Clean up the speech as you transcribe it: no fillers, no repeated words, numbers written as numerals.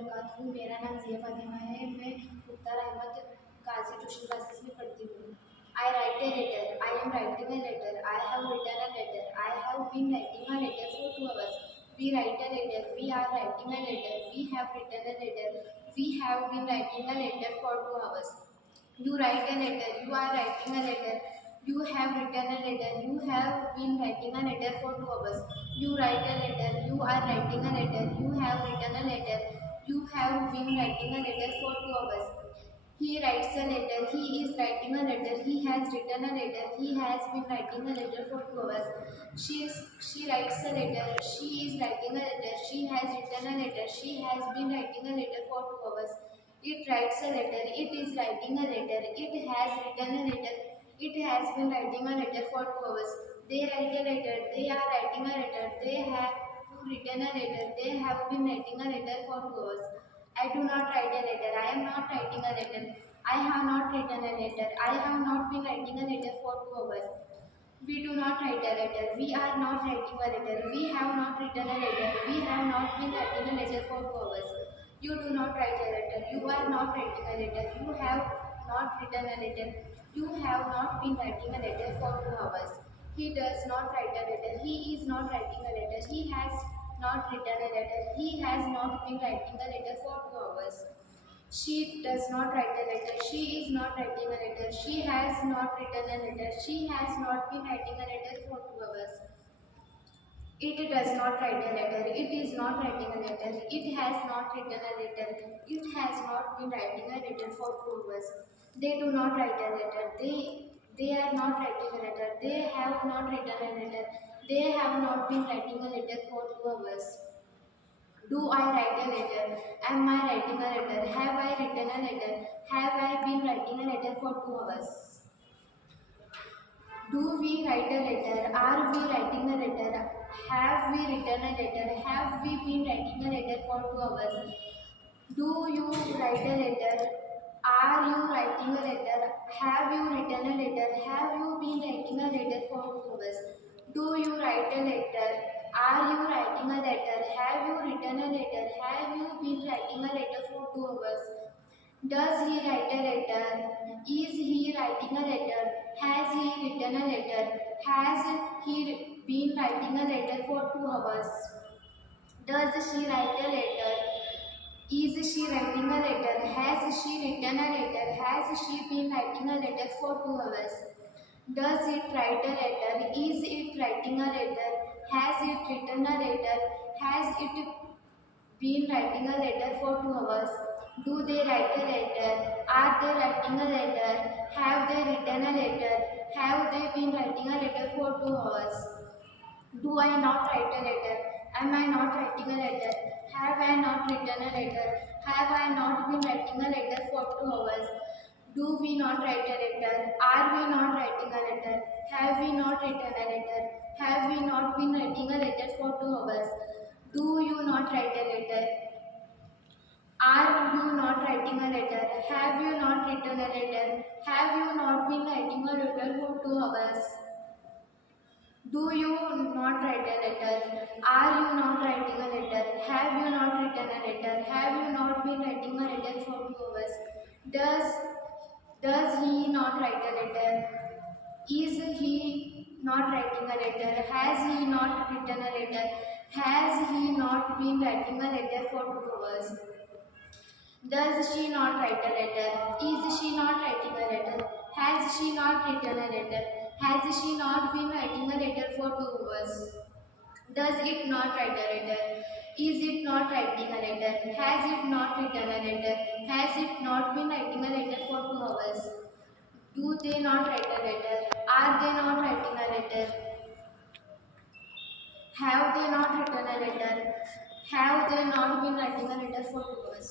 वबरकातुहू। मेरा नाम जिया फातिमा है। मैं मुख्तार अहमद काजी ट्यूशन क्लासेस में पढ़ती हूँ। I write a letter. I am writing a letter. I have written a letter. I have been writing a letter for 2 hours. We write a letter. We are writing a letter. We have written a letter. We have been writing a letter for 2 hours. You write a letter. You are writing a letter. You have written a letter. You have been writing a letter for 2 hours. You write a letter. You are writing a letter. You have written a letter. You have been writing a letter for 2 hours. He writes a letter. He is writing a letter. He has written a letter. He has been writing a letter for 2 hours. She writes a letter. She is writing a letter. She has written a letter. She has been writing a letter for 2 hours. It writes a letter. It is writing a letter. It has written a letter. It has been writing a letter for 2 hours. They write a letter. They are writing a letter. They have written a letter. They have been writing a letter for 2 hours. I do not write a letter. I am not writing a letter. I have not written a letter. I have not been writing a letter for 2 hours. We do not write a letter. We are not writing a letter. We have not written a letter. We have not been writing a letter for 2 hours. You do not write a letter. You are not writing a letter. You have not written a letter. You have not been writing a letter for 2 hours. He does not write a letter. He is not writing a letter. He has not written a letter. He has not been writing a letter for 2 hours. She does not write a letter. She is not writing a letter. She has not written a letter. She has not been writing a letter for 2 hours. It does not write a letter. It is not writing a letter. It has not written a letter. It has not been writing a letter for 2 hours. They do not write a letter. They are not writing a letter. They have not written a letter. They have not been writing a letter for 2 hours. Do I write a letter? Am I writing a letter? Have I written a letter? Have I been writing a letter for 2 hours? Do we write a letter? Are we writing a letter? Have we written a letter? Have we been writing a letter for 2 hours? Do you write a letter? Are you writing a letter? Have you written a letter? Have you been writing a letter for 2 hours? Do you write a letter? Are you writing a letter? Have you written a letter? Have you been writing a letter for 2 hours? Does he write a letter? Is he writing a letter? Has he written a letter? Has he been writing a letter for 2 hours? Does she write a letter? Is she writing a letter? Has she written a letter? Has she been writing a letter for 2 hours? Does it write a letter? Is it writing a letter? Has it written a letter? Has it been writing a letter for 2 hours? Do they write a letter? Are they writing a letter? Have they written a letter? Have they been writing a letter for 2 hours? Do I not write a letter? Am I not writing a letter? Have I not written a letter? Have I not been writing a letter for 2 hours? Do we not write a letter? Are we not writing a letter? Have we not written a letter? Have we not been writing a letter for 2 hours? Do you not write a letter? Are you not writing a letter? Have you not written a letter? Have you not been writing a letter for 2 hours? Do you not write a letter? Are you not writing a letter? Have you not written a letter? Have you not been writing a letter for 2 hours? Does he not write a letter? Is he not writing a letter? Has he not written a letter? Has he not been writing a letter for 2 hours? Does she not write a letter? Is she not writing a letter? Has she not written a letter? Has she not been writing a letter for 2 hours? Does it not write a letter? Is it not writing a letter? Has it not written a letter? Has it not been writing a letter for 2 hours? Do they not write a letter? Are they not writing a letter? Have they not written a letter? Have they not been writing a letter for 2 hours?